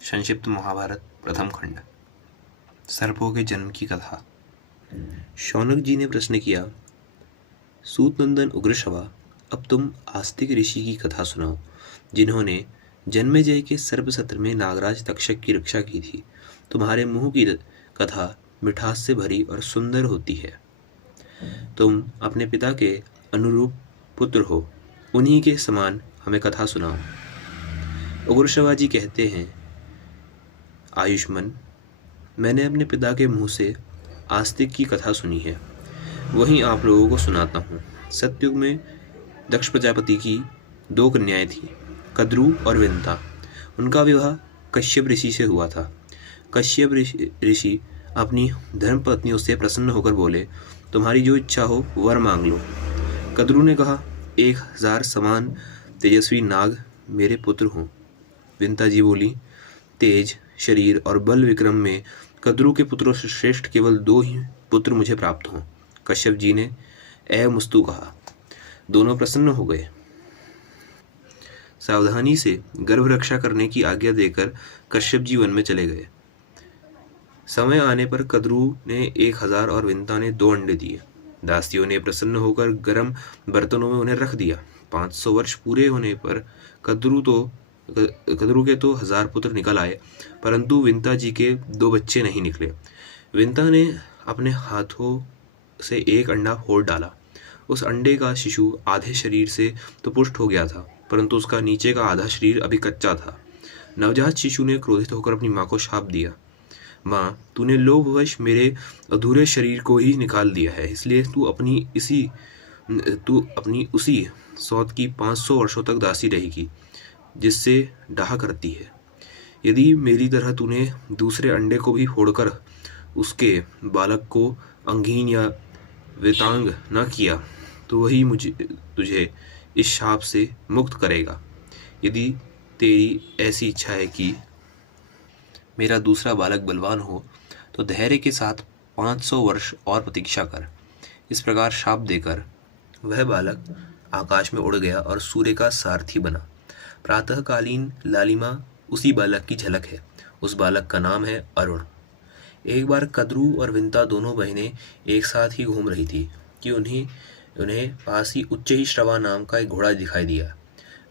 संक्षिप्त महाभारत प्रथम खंड। सर्पों के जन्म की कथा। शौनक जी ने प्रश्न किया, सूतनंदन उग्रश्रवा, अब तुम आस्तिक ऋषि की कथा सुनाओ, जिन्होंने जन्मेजय के सर्प सत्र में नागराज तक्षक की रक्षा की थी। तुम्हारे मुंह की कथा मिठास से भरी और सुंदर होती है। तुम अपने पिता के अनुरूप पुत्र हो, उन्हीं के समान हमें कथा सुनाओ। उग्रश्रवा जी कहते हैं, आयुष्मान, मैंने अपने पिता के मुंह से आस्तिक की कथा सुनी है, वहीं आप लोगों को सुनाता हूँ। सतयुग में दक्ष प्रजापति की 2 कन्याएं थीं, कद्रू और विंता। उनका विवाह कश्यप ऋषि से हुआ था। कश्यप ऋषि अपनी धर्मपत्नियों से प्रसन्न होकर बोले, तुम्हारी जो इच्छा हो वर मांग लो। कद्रू ने कहा, 1000 समान तेजस्वी नाग मेरे पुत्र हों। विंता जी बोली, तेज, शरीर और बल विक्रम में कद्रू के पुत्रों से श्रेष्ठ केवल 2 ही पुत्र मुझे प्राप्त हों। कश्यप जी ने मुस्तु कहा। दोनों प्रसन्न हो गए। सावधानी से गर्भ रक्षा करने की आज्ञा देकर कश्यप जी वन में चले गए। समय आने पर कद्रू ने 1000 और विंता ने 2 अंडे दिए। दासियों ने प्रसन्न होकर गर्म बर्तनों में उन्हें रख दिया। 500 वर्ष पूरे होने पर कद्रू के तो 1000 पुत्र निकल आए, परंतु विंता जी के 2 बच्चे नहीं निकले। विंता ने अपने हाथों से एक अंडा फोड़ डाला। उस अंडे का शिशु आधे शरीर से तो पुष्ट हो गया था, परंतु उसका नीचे का आधा शरीर अभी कच्चा था। नवजात शिशु ने क्रोधित होकर अपनी माँ को शाप दिया, माँ, तूने लोभवश मेरे अधूरे शरीर को ही निकाल दिया है, इसलिए तू अपनी उसी सौत की 500 वर्षों तक दासी रहेगी, जिससे डाह करती है। यदि मेरी तरह तूने दूसरे अंडे को भी फोड़कर उसके बालक को अंगहीन या वेतांग न किया, तो वही तुझे इस शाप से मुक्त करेगा। यदि तेरी ऐसी इच्छा है कि मेरा दूसरा बालक बलवान हो, तो धैर्य के साथ 500 वर्ष और प्रतीक्षा कर। इस प्रकार शाप देकर वह बालक आकाश में उड़ गया और सूर्य का सारथी बना। प्रातःकालीन लालिमा उसी बालक की झलक है। उस बालक का नाम है अरुण। एक बार कद्रू और विंता दोनों बहनें एक साथ ही घूम रही थी कि उन्हें पास ही उच्च ही श्रवा नाम का एक घोड़ा दिखाई दिया।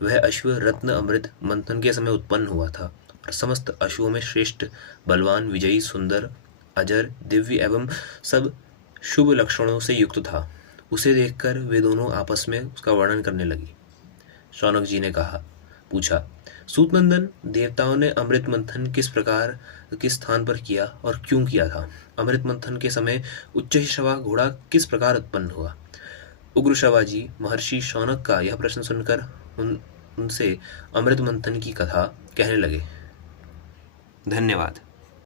वह अश्व रत्न अमृत मंथन के समय उत्पन्न हुआ था और समस्त अश्वों में श्रेष्ठ, बलवान, विजयी, सुंदर, अजर, दिव्य एवं सब शुभ लक्षणों से युक्त था। उसे देखकर वे दोनों आपस में उसका वर्णन करने लगी। शौनक जी ने पूछा, सूतनंदन, देवताओं ने अमृत मंथन किस स्थान पर किया और क्यों किया था? अमृत मंथन के समय उच्चैःश्रवा घोड़ा किस प्रकार उत्पन्न हुआ? उग्रश्रवा जी महर्षि शौनक का यह प्रश्न सुनकर उनसे अमृत मंथन की कथा कहने लगे। धन्यवाद।